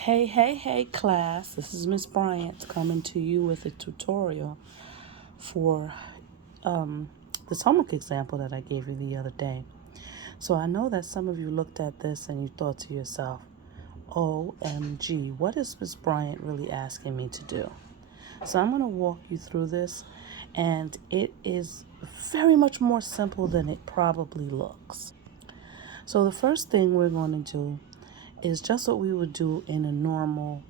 Hey, class. This is Miss Bryant coming to you with a tutorial for this homework example that I gave you the other day. So I know that some of you looked at this and you thought to yourself, OMG, what is Miss Bryant really asking me to do? So I'm going to walk you through this, and it is very much more simple than it probably looks. So the first thing we're going to do is just what we would do in a normal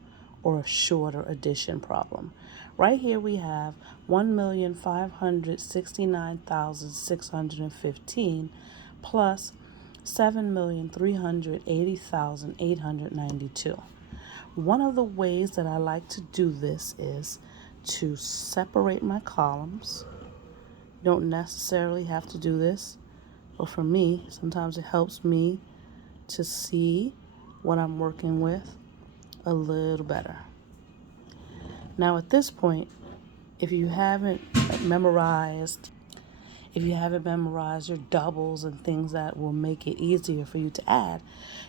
or a shorter addition problem. Right here we have 1,569,615 plus 7,380,892. One of the ways that I like to do this is to separate my columns. You don't necessarily have to do this, but for me, sometimes it helps me to see what I'm working with a little better. Now at this point, if you haven't memorized your doubles and things that will make it easier for you to add,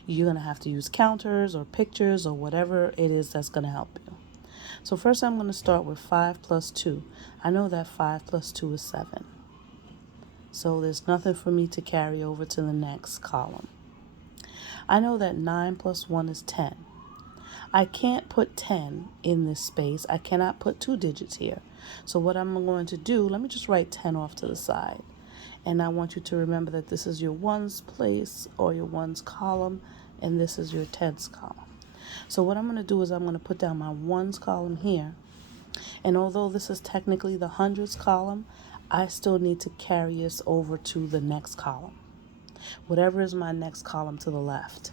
you're going to have to use counters or pictures or whatever it is that's going to help you. So first I'm going to start with 5 plus 2. I know that 5 plus 2 is 7. So there's nothing for me to carry over to the next column. I know that 9 plus 1 is 10. I can't put 10 in this space. I cannot put 2 digits here. So what I'm going to do, let me just write 10 off to the side. And I want you to remember that this is your ones place or your ones column, and this is your tens column. So what I'm going to do is I'm going to put down my ones column here. And although this is technically the hundreds column, I still need to carry this over to the next column. Whatever is my next column to the left.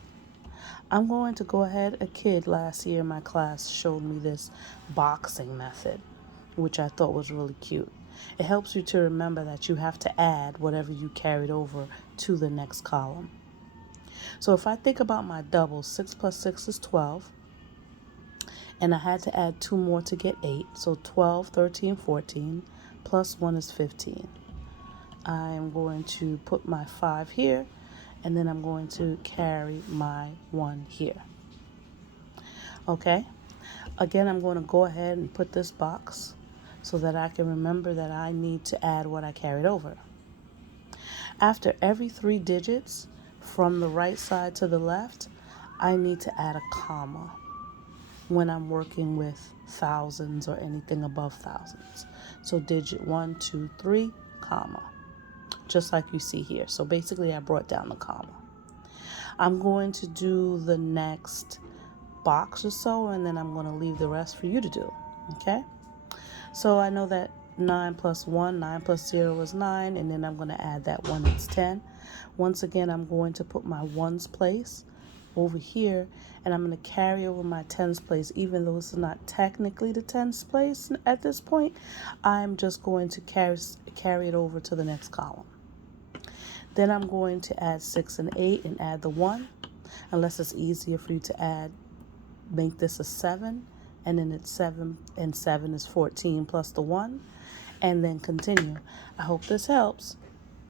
I'm going to go ahead. A kid last year in my class showed me this boxing method, which I thought was really cute. It helps you to remember that you have to add whatever you carried over to the next column. So if I think about my doubles, 6 plus 6 is 12. And I had to add 2 more to get 8. So 12, 13, 14, plus 1 is 15. I am going to put my 5 here, and then I'm going to carry my 1 here. Okay? Again, I'm going to go ahead and put this box so that I can remember that I need to add what I carried over. After every 3 digits from the right side to the left, I need to add a comma when I'm working with thousands or anything above thousands. So digit 1, 2, 3, comma. Just like you see here. So basically I brought down the comma. I'm going to do the next box or so, and then I'm going to leave the rest for you to do. Okay? So I know that 9 plus 1, 9 plus 0 is 9, and then I'm going to add that 1, it's 10. Once again, I'm going to put my ones place over here, and I'm going to carry over my tens place. Even though this is not technically the tens place at this point, I'm just going to carry it over to the next column. Then I'm going to add 6 and 8 and add the 1, unless it's easier for you to make this a 7, and then it's 7, and 7 is 14 plus the 1, and then continue. I hope this helps.